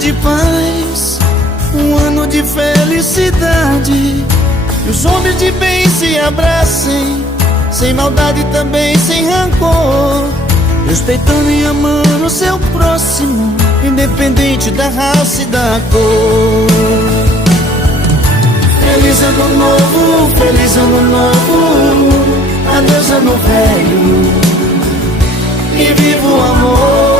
de paz, um ano de felicidade, e os homens de bem se abracem, sem maldade também sem rancor, respeitando e amando o seu próximo, independente da raça e da cor. Feliz ano novo, feliz ano novo, adeus ano velho, e viva o amor.